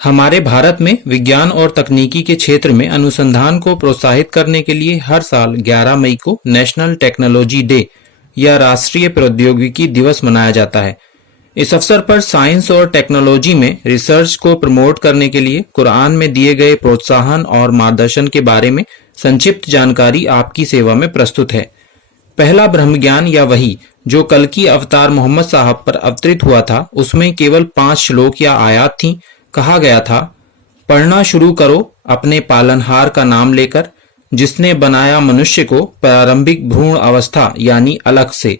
हमारे भारत में विज्ञान और तकनीकी के क्षेत्र में अनुसंधान को प्रोत्साहित करने के लिए हर साल 11 मई को नेशनल टेक्नोलॉजी डे या राष्ट्रीय प्रौद्योगिकी दिवस मनाया जाता है। इस अवसर पर साइंस और टेक्नोलॉजी में रिसर्च को प्रमोट करने के लिए कुरान में दिए गए प्रोत्साहन और मार्गदर्शन के बारे में संक्षिप्त जानकारी आपकी सेवा में प्रस्तुत है। पहला ब्रह्मज्ञान या वही जो कल की अवतार मोहम्मद साहब पर अवतरित हुआ था, उसमें केवल 5 श्लोक या आयात थीं। कहा गया था, पढ़ना शुरू करो अपने पालनहार का नाम लेकर, जिसने बनाया मनुष्य को प्रारंभिक भ्रूण अवस्था यानी अलग से।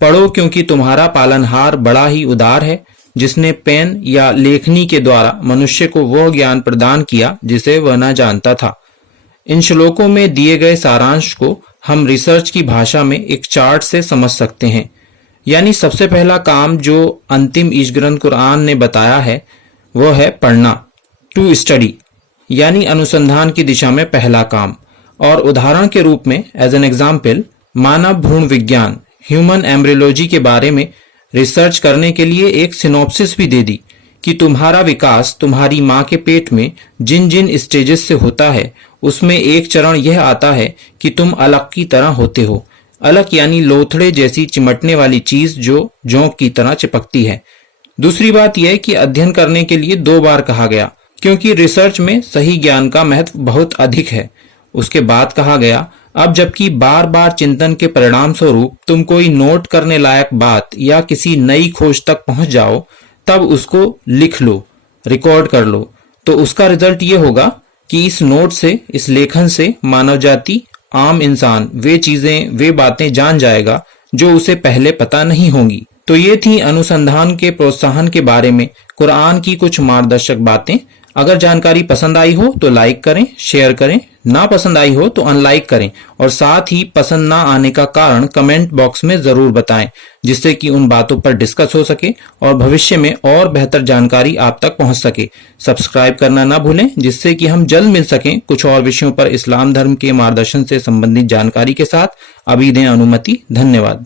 पढ़ो क्योंकि तुम्हारा पालनहार बड़ा ही उदार है, जिसने पेन या लेखनी के द्वारा मनुष्य को वह ज्ञान प्रदान किया जिसे वह न जानता था। इन श्लोकों में दिए गए सारांश को हम रिसर्च की भाषा में एक चार्ट से समझ सकते हैं। यानी सबसे पहला काम जो अंतिम ईश ग्रंथ कुरान ने बताया है वो है पढ़ना, टू स्टडी, यानी अनुसंधान की दिशा में पहला काम। और उदाहरण के रूप में एज एन एग्जाम्पल मानव भ्रूण विज्ञान ह्यूमन एम्ब्रियोलॉजी के बारे में रिसर्च करने के लिए एक सिनॉप्सिस भी दे दी कि तुम्हारा विकास तुम्हारी माँ के पेट में जिन जिन स्टेजेस से होता है उसमें एक चरण यह आता है कि तुम अलग की तरह होते हो। अलग यानी लोथड़े जैसी चिमटने वाली चीज जो जोंक की तरह चिपकती है। दूसरी बात यह कि अध्ययन करने के लिए 2 बार कहा गया, क्योंकि रिसर्च में सही ज्ञान का महत्व बहुत अधिक है। उसके बाद कहा गया, अब जबकि बार बार चिंतन के परिणाम स्वरूप तुम कोई नोट करने लायक बात या किसी नई खोज तक पहुंच जाओ, तब उसको लिख लो, रिकॉर्ड कर लो। तो उसका रिजल्ट ये होगा कि इस नोट से, इस लेखन से मानव जाति, आम इंसान वे चीजें, वे बातें जान जाएगा जो उसे पहले पता नहीं होंगी। तो ये थी अनुसंधान के प्रोत्साहन के बारे में कुरान की कुछ मार्गदर्शक बातें। अगर जानकारी पसंद आई हो तो लाइक करें, शेयर करें, ना पसंद आई हो तो अनलाइक करें, और साथ ही पसंद ना आने का कारण कमेंट बॉक्स में जरूर बताएं, जिससे कि उन बातों पर डिस्कस हो सके और भविष्य में और बेहतर जानकारी आप तक पहुंच सके। सब्सक्राइब करना ना भूलें, जिससे कि हम जल्द मिल सकें कुछ और विषयों पर इस्लाम धर्म के मार्गदर्शन से संबंधित जानकारी के साथ। अभी दें अनुमति। धन्यवाद।